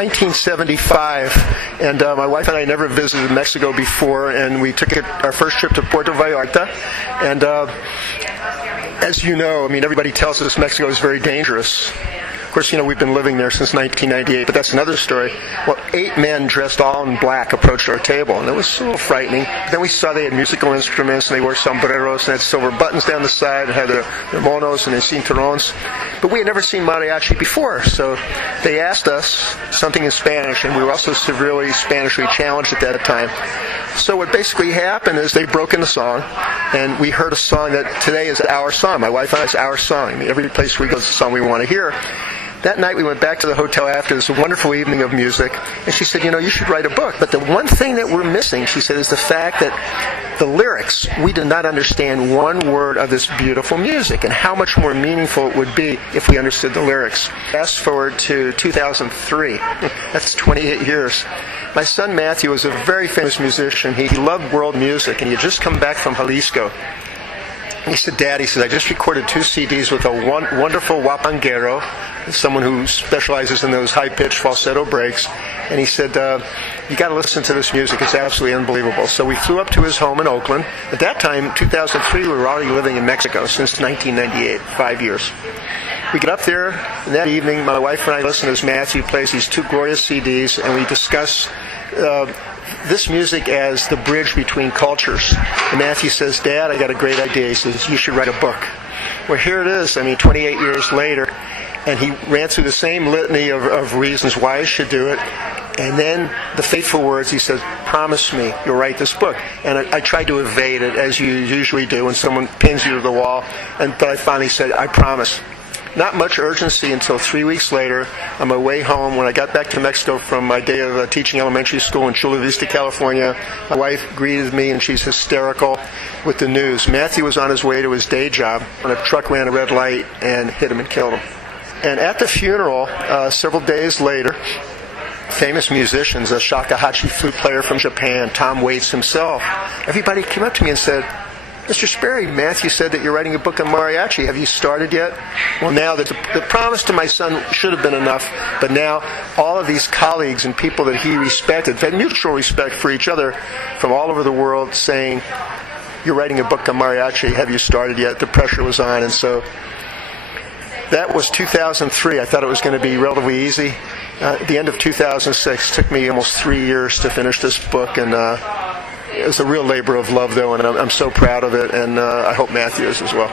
1975, and my wife and I never visited Mexico before, and we took our first trip to Puerto Vallarta. And as you know, I mean, everybody tells us Mexico is very dangerous. Of course, we've been living there since 1998, but that's another story. Well, 8 men dressed all in black approached our table, and it was a little frightening. But then we saw they had musical instruments, and they wore sombreros, and had silver buttons down the side, and had their monos and their cinturons. But we had never seen mariachi before, so they asked us something in Spanish, and we were also severely Spanishly challenged at that time. So what basically happened is they broke into song, and we heard a song that today is our song. My wife and I, it's our song. I mean, every place we go is a song we want to hear. That night we went back to the hotel after this wonderful evening of music, and she said, you should write a book. But the one thing that we're missing, she said, is the fact that the lyrics, we did not understand one word of this beautiful music, and how much more meaningful it would be if we understood the lyrics. Fast forward to 2003. That's 28 years. My son Matthew was a very famous musician. He loved world music, and he had just come back from Jalisco. He said, Dad, I just recorded 2 CDs with a wonderful huapanguero, someone who specializes in those high-pitched falsetto breaks. And he said, you got to listen to this music. It's absolutely unbelievable. So we flew up to his home in Oakland. At that time, 2003, we were already living in Mexico since 1998, 5 years. We get up there, and that evening, my wife and I listen as Matthew plays these 2 glorious CDs, and we discuss this music as the bridge between cultures. And Matthew says, Dad, I got a great idea. He says, you should write a book. Well, here it is, 28 years later, and he ran through the same litany of reasons why I should do it. And then the fateful words, he said, promise me you'll write this book. And I tried to evade it, as you usually do when someone pins you to the wall. But I finally said, I promise. Not much urgency until 3 weeks later, on my way home, when I got back to Mexico from my day of teaching elementary school in Chula Vista, California, my wife greeted me, and she's hysterical with the news. Matthew was on his way to his day job when a truck ran a red light and hit him and killed him. And at the funeral, several days later, famous musicians, a shakuhachi flute player from Japan, Tom Waits himself, everybody came up to me and said, Mr. Sperry, Matthew said that you're writing a book on mariachi. Have you started yet? Well, now that the promise to my son should have been enough, but now all of these colleagues and people that he respected, had mutual respect for each other from all over the world, saying, you're writing a book on mariachi. Have you started yet? The pressure was on, and so that was 2003. I thought it was going to be relatively easy. At the end of 2006, it took me almost 3 years to finish this book, and it was a real labor of love, though, and I'm so proud of it, and I hope Matthew is as well.